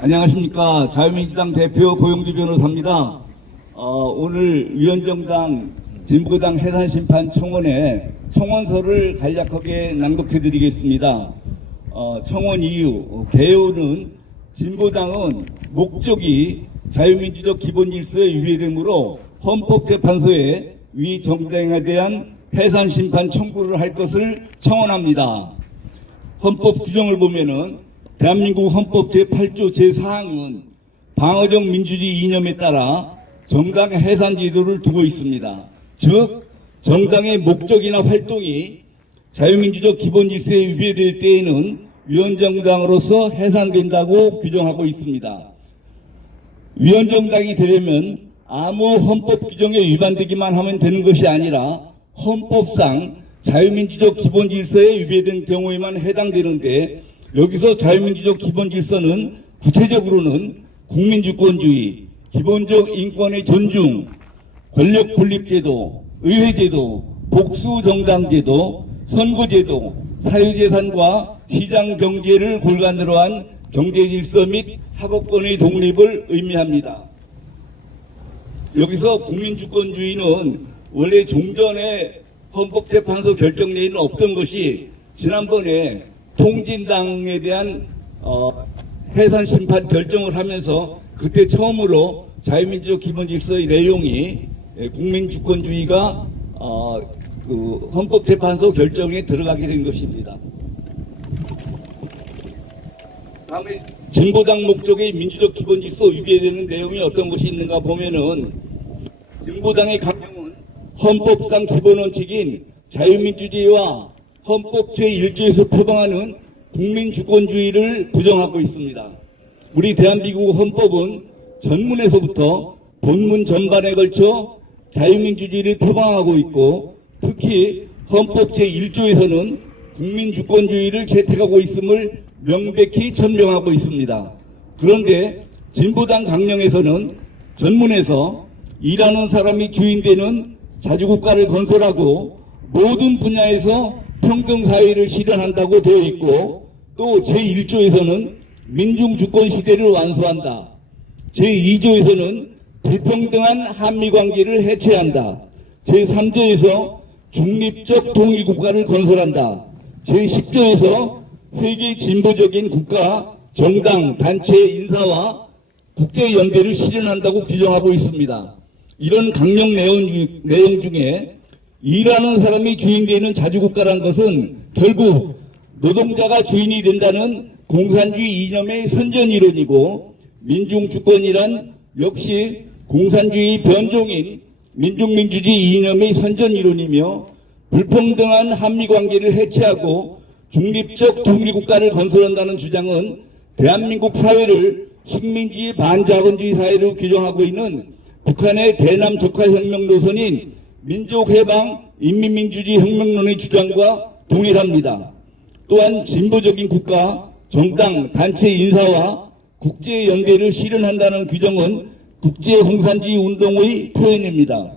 안녕하십니까. 자유민주당 대표 고영주 변호사입니다. 오늘 위원정당 진보당 해산심판 청원에 청원서를 간략하게 낭독해 드리겠습니다. 청원 이유, 개요는 진보당은 목적이 자유민주적 기본질서에 위배되므로 헌법재판소에 위 정당에 대한 해산심판 청구를 할 것을 청원합니다. 헌법 규정을 보면은 대한민국 헌법 제8조 제4항은 방어적 민주주의 이념에 따라 정당 해산 제도를 두고 있습니다. 즉 정당의 목적이나 활동이 자유민주적 기본질서에 위배될 때에는 위원정당으로서 해산된다고 규정하고 있습니다. 위원정당이 되려면 아무 헌법 규정에 위반되기만 하면 되는 것이 아니라 헌법상 자유민주적 기본질서에 위배된 경우에만 해당되는데, 여기서 자유민주적 기본질서는 구체적으로는 국민주권주의, 기본적 인권의 존중, 권력분립제도, 의회제도, 복수정당제도, 선거제도, 사유재산과 시장경제를 골간으로 한 경제질서 및 사법권의 독립을 의미합니다. 여기서 국민주권주의는 원래 종전에 헌법재판소 결정 내에는 없던 것이 지난번에 통진당에 대한 해산 심판 결정을 하면서 그때 처음으로 자유민주적 기본질서의 내용이 국민주권주의가 그 헌법재판소 결정에 들어가게 된 것입니다. 다음에 진보당 목적의 민주적 기본질서 위배되는 내용이 어떤 것이 있는가 보면은, 진보당의 강령은 헌법상 기본원칙인 자유민주주의와 헌법 제1조에서 표방하는 국민주권주의를 부정하고 있습니다. 우리 대한민국 헌법은 전문에서부터 본문 전반에 걸쳐 자유민주주의를 표방하고 있고, 특히 헌법 제1조에서는 국민주권주의를 채택하고 있음을 명백히 천명하고 있습니다. 그런데 진보당 강령에서는 전문에서 일하는 사람이 주인되는 자주국가를 건설하고 모든 분야에서 평등사회를 실현한다고 되어 있고, 또 제1조에서는 민중주권 시대를 완수한다. 제2조에서는 불평등한 한미관계를 해체한다. 제3조에서 중립적 통일국가를 건설한다. 제10조에서 세계 진보적인 국가, 정당, 단체 인사와 국제연대를 실현한다고 규정하고 있습니다. 이런 강령 내용 중에 일하는 사람이 주인되는 자주국가란 것은 결국 노동자가 주인이 된다는 공산주의 이념의 선전이론이고, 민중주권이란 역시 공산주의 변종인 민중민주주의 이념의 선전이론이며, 불평등한 한미관계를 해체하고 중립적 통일국가를 건설한다는 주장은 대한민국 사회를 식민지 반자본주의 사회로 규정하고 있는 북한의 대남 적화혁명 노선인 민족해방 인민민주주의 혁명론의 주장과 동일합니다. 또한 진보적인 국가, 정당, 단체 인사와 국제연대를 실현한다는 규정은 국제공산주의 운동의 표현입니다.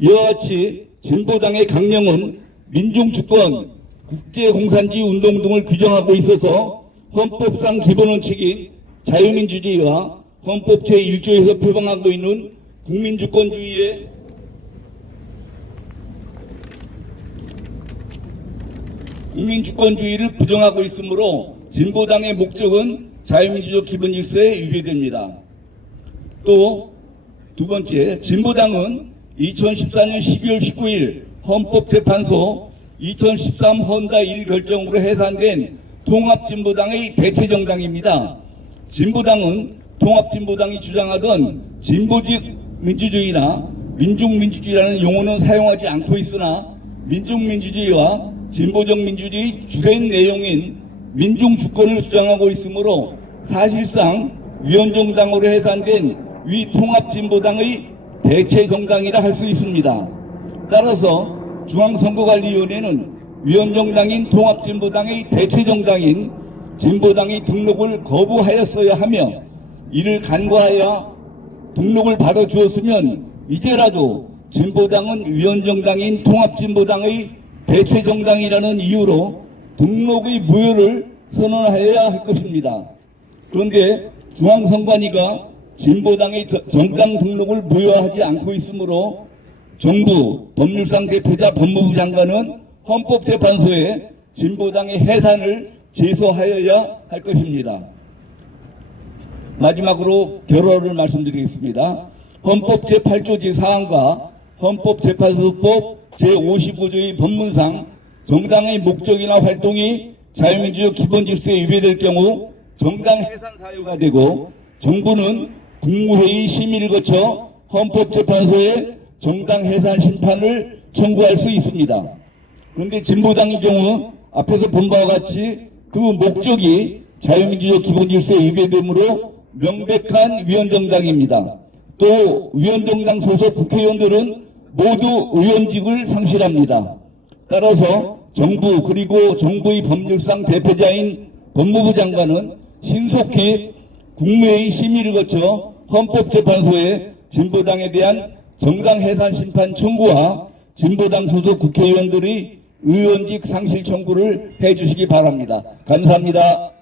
이와 같이 진보당의 강령은 민중주권, 국제공산주의 운동 등을 규정하고 있어서 헌법상 기본원칙인 자유민주주의와 헌법 제1조에서 표방하고 있는 국민주권주의를 부정하고 있으므로 진보당의 목적은 자유민주적 기본질서에 위배됩니다. 또 두 번째, 진보당은 2014년 12월 19일 헌법재판소 2013 헌다 1 결정으로 해산된 통합진보당의 대체정당입니다. 진보당은 통합진보당이 주장하던 진보적 민주주의나 민중민주주의라는 용어는 사용하지 않고 있으나, 민중민주주의와 진보적 민주주의 주된 내용인 민중주권을 주장하고 있으므로 사실상 위원정당으로 해산된 위 통합진보당의 대체정당이라 할 수 있습니다. 따라서 중앙선거관리위원회는 위원정당인 통합진보당의 대체정당인 진보당이 등록을 거부하였어야 하며, 이를 간과하여 등록을 받아주었으면 이제라도 진보당은 위원정당인 통합진보당의 대체정당이라는 이유로 등록의 무효를 선언하여야 할 것입니다. 그런데 중앙선관위가 진보당의 정당 등록을 무효하지 않고 있으므로 정부 법률상 대표자 법무부 장관은 헌법재판소에 진보당의 해산을 제소하여야 할 것입니다. 마지막으로 결론을 말씀드리겠습니다. 헌법 제8조 제4항과 헌법재판소법 제55조의 법문상 정당의 목적이나 활동이 자유민주적 기본질서에 위배될 경우 정당 해산 사유가 되고 정부는 국무회의 심의를 거쳐 헌법재판소에 정당 해산 심판을 청구할 수 있습니다. 그런데 진보당의 경우 앞에서 본 바와 같이 그 목적이 자유민주적 기본질서에 위배되므로 명백한 위헌정당입니다. 또 위헌정당 소속 국회의원들은 모두 의원직을 상실합니다. 따라서 정부 그리고 정부의 법률상 대표자인 법무부 장관은 신속히 국무회의 심의를 거쳐 헌법재판소에 진보당에 대한 정당 해산 심판 청구와 진보당 소속 국회의원들의 의원직 상실 청구를 해주시기 바랍니다. 감사합니다.